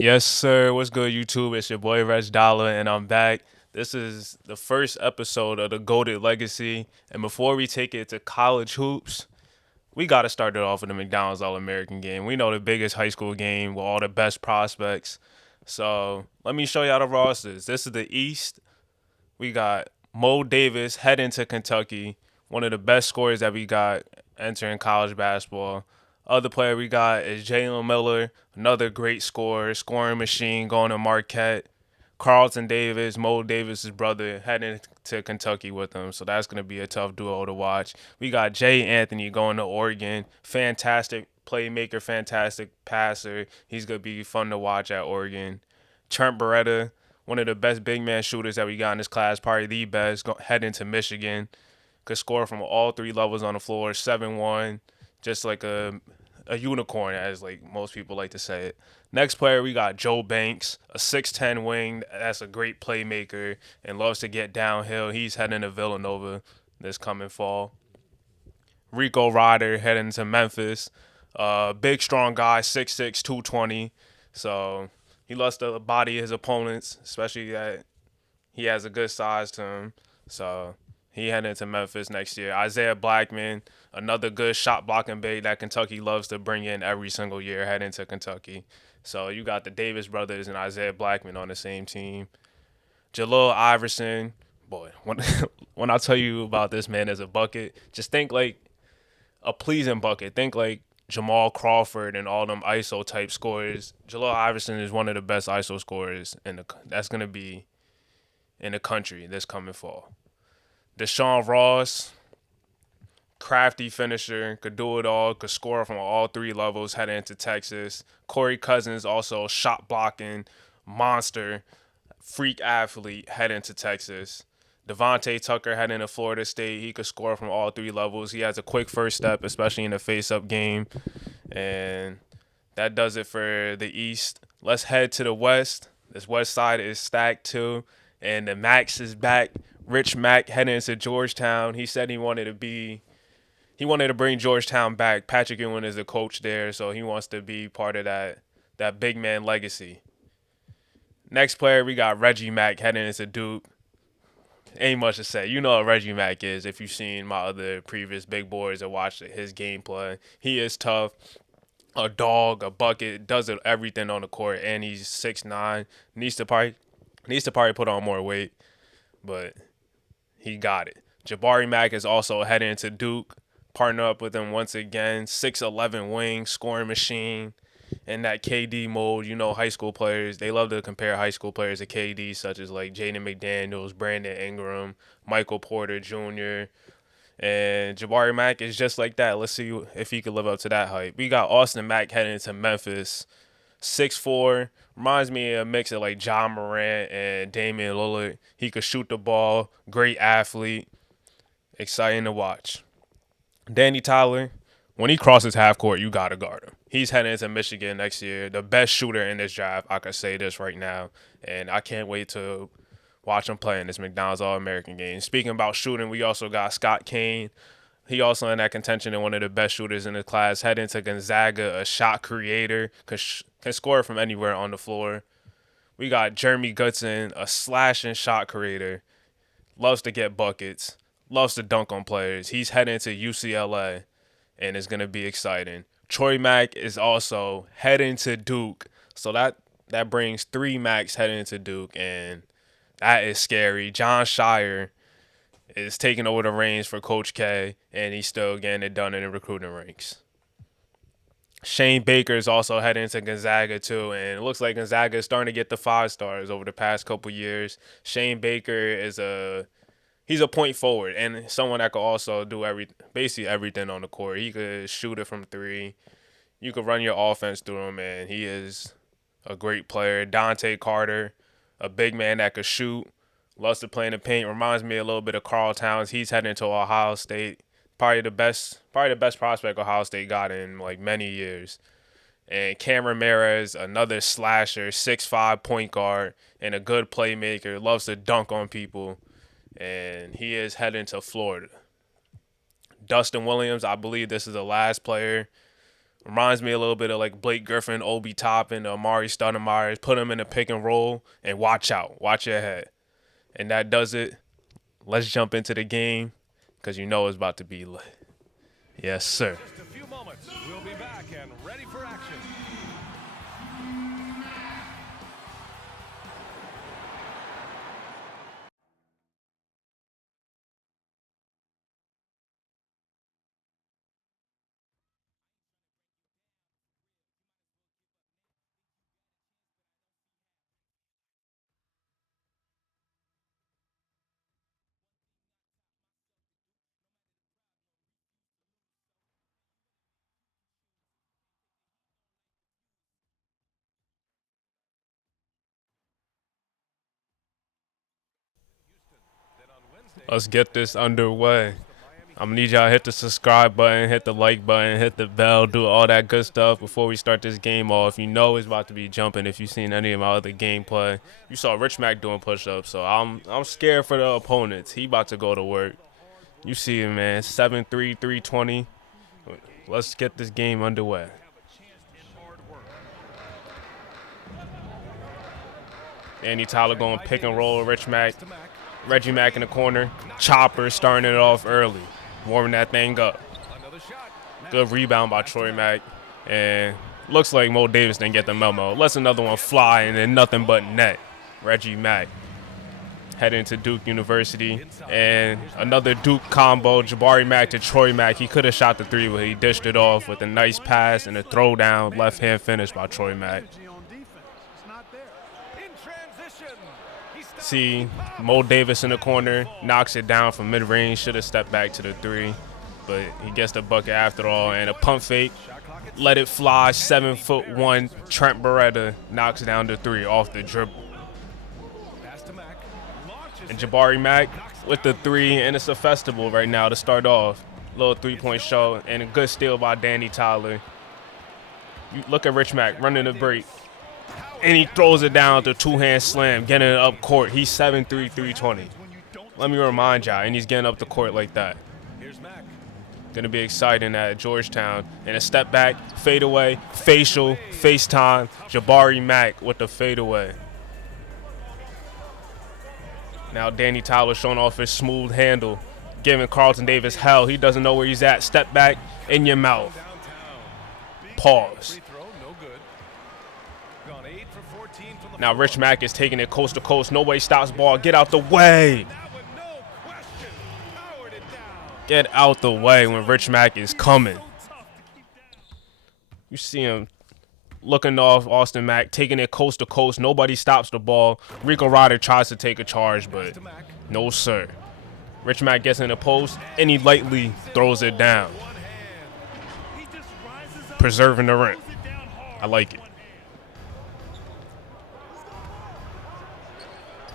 Yes, sir. What's good, YouTube? It's your boy Reg Dollar, and I'm back. This is the first episode of the Goated Legacy. And before we take it to college hoops, we got to start it off with the McDonald's All American game. We know the biggest high school game with all the best prospects. So let me show y'all the rosters. This is the East. We got Mo Davis heading to Kentucky, one of the best scorers that we got entering college basketball. Other player we got is Jalen Miller, another great scorer, scoring machine going to Marquette. Carlton Davis, Mo Davis's brother, heading to Kentucky with him. So that's going to be a tough duo to watch. We got Jay Anthony going to Oregon. Fantastic playmaker, fantastic passer. He's going to be fun to watch at Oregon. Trent Beretta, one of the best big man shooters that we got in this class, probably the best, heading to Michigan. Could score from all three levels on the floor, 7-1, just like a unicorn, as like most people like to say it. Next player, we got Joe Banks, a 6'10 wing. That's a great playmaker and loves to get downhill. He's heading to Villanova this coming fall. Rico Ryder heading to Memphis. Big, strong guy, 6'6", 220. So he loves to body his opponents, especially that he has a good size to him. So he heading to Memphis next year. Isaiah Blackman, another good shot blocking big that Kentucky loves to bring in every single year heading to Kentucky. So you got the Davis brothers and Isaiah Blackman on the same team. Jalil Iverson, boy, when when I tell you about this man as a bucket, just think like a pleasing bucket. Think like Jamal Crawford and all them ISO type scorers. Jalil Iverson is one of the best ISO scorers that's gonna be in the country this coming fall. Deshaun Ross, crafty finisher, could do it all, could score from all three levels heading into Texas. Corey Cousins, also shot blocking monster, freak athlete heading to Texas. Devontae Tucker heading to Florida State. He could score from all three levels. He has a quick first step, especially in the face-up game. And that does it for the East. Let's head to the West. This West side is stacked too. And the Max is back. Rich Mack heading into Georgetown. He said he wanted to bring Georgetown back. Patrick Ewing is the coach there, so he wants to be part of that big man legacy. Next player, we got Reggie Mack heading into Duke. Ain't much to say. You know what Reggie Mack is if you've seen my other previous big boys or watched his gameplay. He is tough, a dog, a bucket, does it everything on the court, and he's 6'9". Needs to probably put on more weight, but he got it. Jabari Mack is also heading to Duke. Partner up with him once again. 6'11 wing, scoring machine. In that KD mode, you know, high school players, they love to compare high school players to KD, such as like Jaden McDaniels, Brandon Ingram, Michael Porter Jr., and Jabari Mack is just like that. Let's see if he can live up to that hype. We got Austin Mack heading to Memphis. 6'4", reminds me of a mix of like John Morant and Damian Lillard. He could shoot the ball, great athlete, exciting to watch. Danny Tyler, when he crosses half court, you gotta guard him. He's heading into Michigan next year, the best shooter in this draft. I can say this right now, and I can't wait to watch him play in this McDonald's All-American game. Speaking about shooting, we also got Scott Kane. He also in that contention and one of the best shooters in the class. Heading to Gonzaga, a shot creator, can score from anywhere on the floor. We got Jeremy Goodson, a slashing shot creator, loves to get buckets, loves to dunk on players. He's heading to UCLA, and it's going to be exciting. Troy Mack is also heading to Duke, so that brings three Macks heading to Duke, and that is scary. John Shire is taking over the reins for Coach K, and he's still getting it done in the recruiting ranks. Shane Baker is also heading to Gonzaga too, and it looks like Gonzaga is starting to get the 5 stars over the past couple years. Shane Baker he's a point forward and someone that could also do basically everything on the court. He could shoot it from three. You could run your offense through him, and he is a great player. Dante Carter, a big man that could shoot, loves to play in the paint. Reminds me a little bit of Carl Towns. He's heading to Ohio State. Probably the best prospect Ohio State got in like many years. And Cameron Mares, another slasher, 6'5" point guard, and a good playmaker, loves to dunk on people. And he is heading to Florida. Dustin Williams, I believe this is the last player Reminds me a little bit of like Blake Griffin, Obi Toppin, Amari Stoudemire. Put them in a pick and roll and watch out. Watch your head. And that does it. Let's jump into the game because you know it's about to be lit. Yes, sir. Just a few moments. We'll be back and ready for action. Let's get this underway. I'm gonna need y'all to hit the subscribe button, hit the like button, hit the bell, do all that good stuff before we start this game off. You know it's about to be jumping if you've seen any of my other gameplay. You saw Rich Mac doing push-ups, so I'm scared for the opponents. He about to go to work. You see him, man. 7'3", 320. Let's get this game underway. Andy Tyler going pick and roll, Rich Mac. Reggie Mack in the corner. Chopper starting it off early. Warming that thing up. Good rebound by Troy Mack. And looks like Mo Davis didn't get the memo. Lets another one fly and then nothing but net. Reggie Mack heading to Duke University. And another Duke combo. Jabari Mack to Troy Mack. He could have shot the three, but he dished it off with a nice pass and a throwdown left-hand finish by Troy Mack. See Mo Davis in the corner, knocks it down from mid-range, should have stepped back to the three, but he gets the bucket after all, and a pump fake, let it fly, 7'1", Trent Beretta knocks down the three off the dribble. And Jabari Mack with the three, and it's a festival right now to start off. Little three-point show, and a good steal by Danny Tyler. You look at Rich Mack running the break. And he throws it down to two-hand slam, getting it up court. He's 7'3", 320. Let me remind y'all, and he's getting up the court like that. Gonna be exciting at Georgetown. And a step back, fadeaway, facial, FaceTime. Jabari Mack with the fadeaway. Now Danny Tyler showing off his smooth handle, giving Carlton Davis hell. He doesn't know where he's at. Step back, in your mouth. Pause. Now Rich Mack is taking it coast to coast. Nobody stops ball. Get out the way. Get out the way when Rich Mack is coming. You see him looking off Austin Mack, taking it coast to coast. Nobody stops the ball. Rico Ryder tries to take a charge, but no, sir. Rich Mack gets in the post, and he lightly throws it down. Preserving the rim. I like it.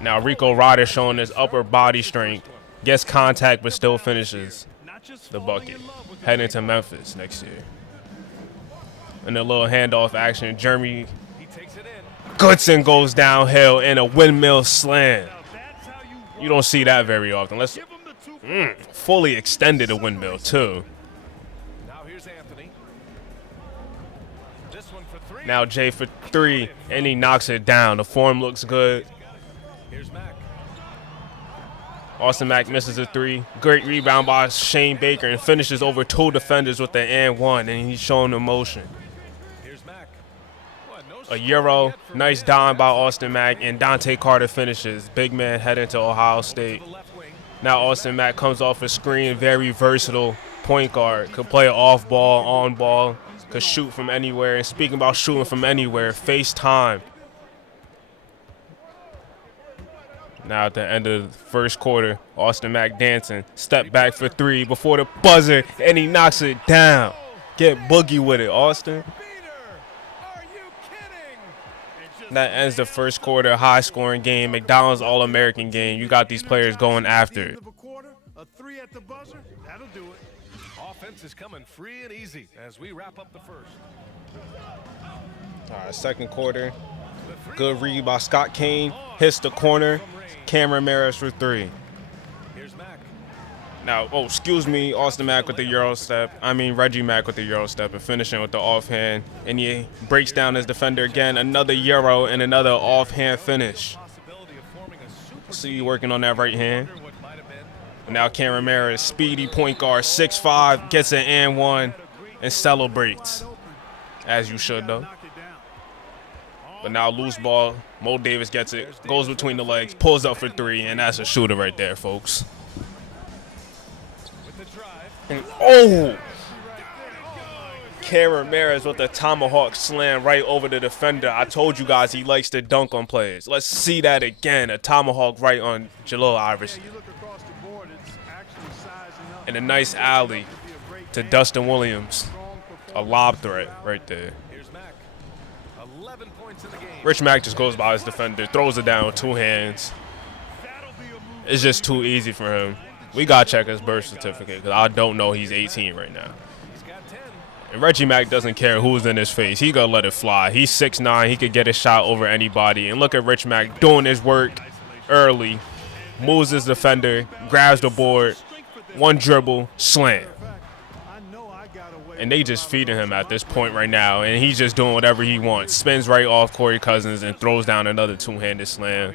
Now Rico Ryder showing his upper body strength, gets contact but still finishes the bucket. Heading to Memphis next year. And a little handoff action. Jeremy Goodson goes downhill in a windmill slam. You don't see that very often. Let's fully extended a windmill too. Now Jay for three, and he knocks it down. The form looks good. Austin Mack misses a three. Great rebound by Shane Baker and finishes over two defenders with the and one, and he's showing emotion. A Euro, nice dime by Austin Mack, and Dante Carter finishes. Big man heading to Ohio State. Now Austin Mack comes off a screen, very versatile point guard. Could play off ball, on ball, could shoot from anywhere. And speaking about shooting from anywhere, FaceTime. Now at the end of the first quarter, Austin Mack dancing. Step back for three before the buzzer, and he knocks it down. Get boogie with it, Austin. That ends the first quarter, high-scoring game, McDonald's All-American game. You got these players going after it. A three at the buzzer, that'll do it. Offense is coming free and easy as we wrap up the first. All right, second quarter. Good read by Scott Kane. Hits the corner. Cameron Maris for three. Now, oh, excuse me, Austin Mack with the Euro step. I mean, Reggie Mack with the Euro step and finishing with the offhand. And he breaks down his defender again. Another Euro and another offhand finish. See you working on that right hand. And now Cameron Maris, speedy point guard, 6'5", gets an and one and celebrates. As you should, though. But now loose ball, Mo Davis gets it, goes between the legs, pulls up for three, and that's a shooter right there, folks. And oh! Cameron Maris with the tomahawk slam right over the defender. I told you guys he likes to dunk on players. Let's see that again. A tomahawk right on Jalil Iverson. And a nice alley to Dustin Williams. A lob threat right there. Rich Mack just goes by his defender, throws it down with two hands. It's just too easy for him. We got to check his birth certificate because I don't know he's 18 right now. And Reggie Mack doesn't care who's in his face. He going to let it fly. He's 6'9". He could get a shot over anybody. And look at Rich Mack doing his work early. Moves his defender, grabs the board, one dribble, slam. And they just feeding him at this point right now. And he's just doing whatever he wants. Spins right off Corey Cousins and throws down another two-handed slam.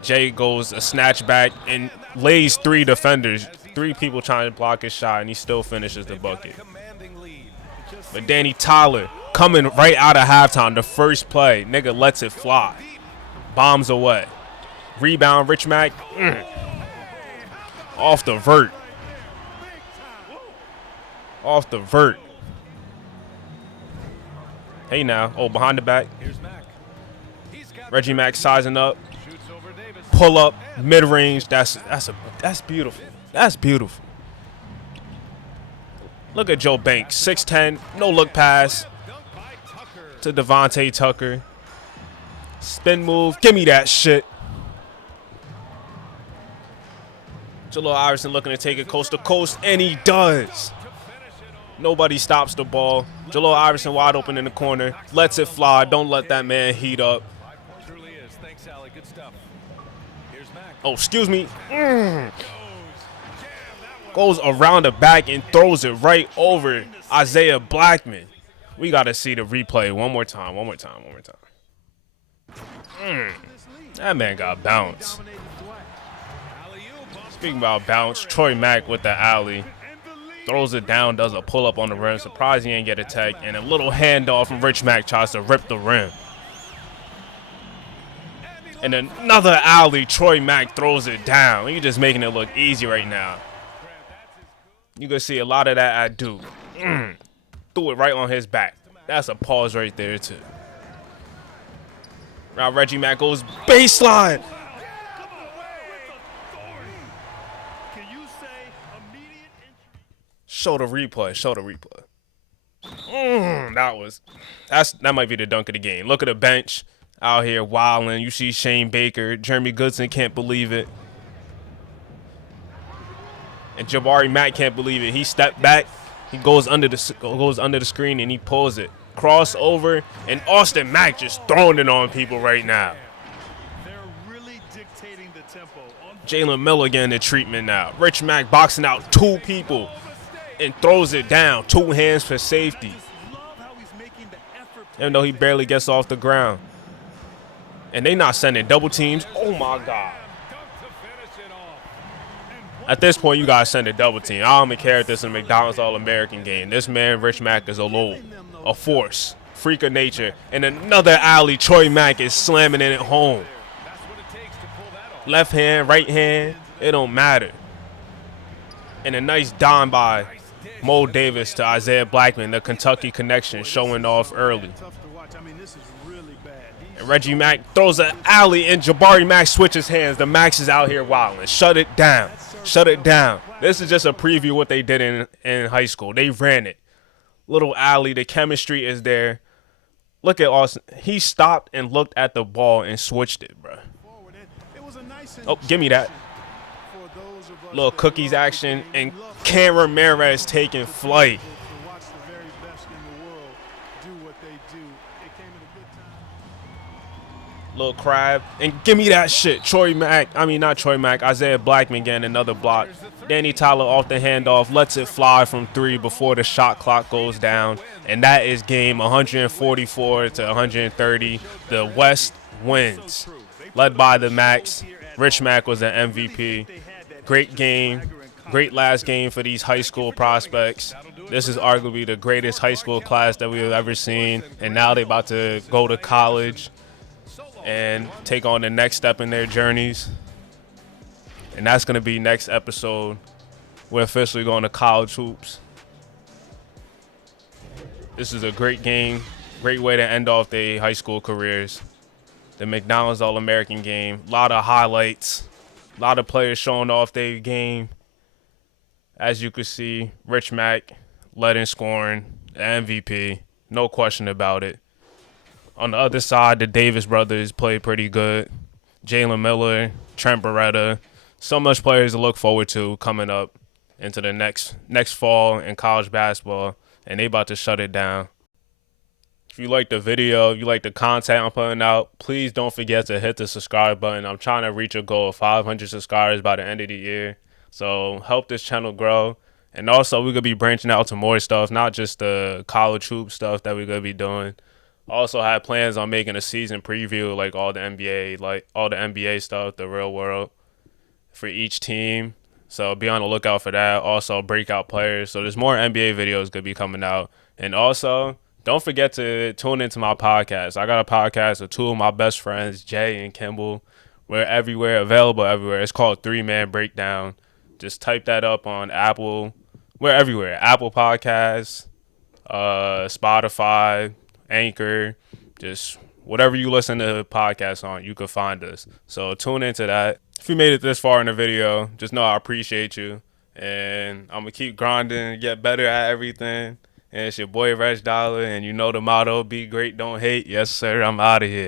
Jay goes a snatch back and lays three defenders. Three people trying to block his shot, and he still finishes the bucket. But Danny Tyler coming right out of halftime, the first play. Nigga lets it fly. Bombs away. Rebound, Rich Mack. Off the vert. Off the vert. Hey now. Oh, behind the back. Reggie Mack sizing up. Pull up, mid range. That's beautiful. That's beautiful. Look at Joe Banks, 6'10", no look pass to Devontae Tucker. Spin move, give me that shit. Jalil Iverson looking to take it coast to coast, and he does. Nobody stops the ball. Jalil Iverson wide open in the corner, lets it fly. Don't let that man heat up. Oh, excuse me. Goes around the back and throws it right over Isaiah Blackman. We got to see the replay one more time. That man got bounced. Speaking about bounce, Troy Mack with the alley. Throws it down, does a pull-up on the rim. Surprised he ain't get a tag. And a little handoff from Rich Mack tries to rip the rim. And another alley, Troy Mack throws it down. He's just making it look easy right now. You can see a lot of that at Duke. Threw it right on his back. That's a pause right there, too. Now Reggie Mack goes baseline. Show the replay. That might be the dunk of the game. Look at the bench out here wilding. You see Shane Baker, Jeremy Goodson can't believe it. And Jabari Mack can't believe it. He stepped back. He goes under the screen and he pulls it. Crossover, and Austin Mack just throwing it on people right now. Jalen Miller getting the treatment now. Rich Mack boxing out two people and throws it down. Two hands for safety. Even though he barely gets off the ground. And they not sending double teams. Oh, my God. At this point, you got to send a double team. I don't even care if this is a McDonald's All-American game. This man, Rich Mack, is a load, a force, freak of nature. And another alley, Troy Mack is slamming it home. Left hand, right hand, it don't matter. And a nice dime by Mo Davis to Isaiah Blackman, the Kentucky connection, showing off early. And Reggie Mack throws an alley, and Jabari Mack switches hands. The Max is out here wilding. Shut it down. This is just a preview of what they did in high school. They ran it. Little alley. The chemistry is there. Look at Austin. He stopped and looked at the ball and switched it, bro. Oh, give me that. Little cookies action, and Cameron Maris taking flight. little crab, and give me that shit. Not Troy Mack, Isaiah Blackman getting another block. Danny Tyler off the handoff, lets it fly from 3 before the shot clock goes down, and that is game 144 to 130. The West wins, led by the Max. Rich Mack was the MVP. Great game, great last game for these high school prospects. This is arguably the greatest high school class that we've ever seen, and now they're about to go to college and take on the next step in their journeys. And that's going to be next episode. We're officially going to college hoops. This is a great game, great way to end off their high school careers. The McDonald's All-American game, a lot of highlights, a lot of players showing off their game. As you can see, Rich Mack led in scoring, the MVP, no question about it. On the other side, the Davis brothers played pretty good. Jalen Miller, Trent Beretta, so much players to look forward to coming up into the next fall in college basketball, and they about to shut it down. If you like the video, if you like the content I'm putting out, please don't forget to hit the subscribe button. I'm trying to reach a goal of 500 subscribers by the end of the year, so help this channel grow. And also, we're going to be branching out to more stuff, not just the college hoop stuff that we're going to be doing. Also have plans on making a season preview, like all the NBA stuff, the real world for each team. So be on the lookout for that. Also breakout players. So there's more NBA videos going to be coming out. And also, don't forget to tune into my podcast. I got a podcast with 2 of my best friends, Jay and Kimball. We're everywhere, available everywhere. It's called 3-Man Breakdown. Just type that up on Apple. We're everywhere. Apple Podcasts, Spotify, Anchor, just whatever you listen to podcasts on, you can find us. So tune into that. If you made it this far in the video, just know I appreciate you. And I'm going to keep grinding, get better at everything. And it's your boy, Reg Dollar. And you know the motto, be great, don't hate. Yes, sir. I'm out of here.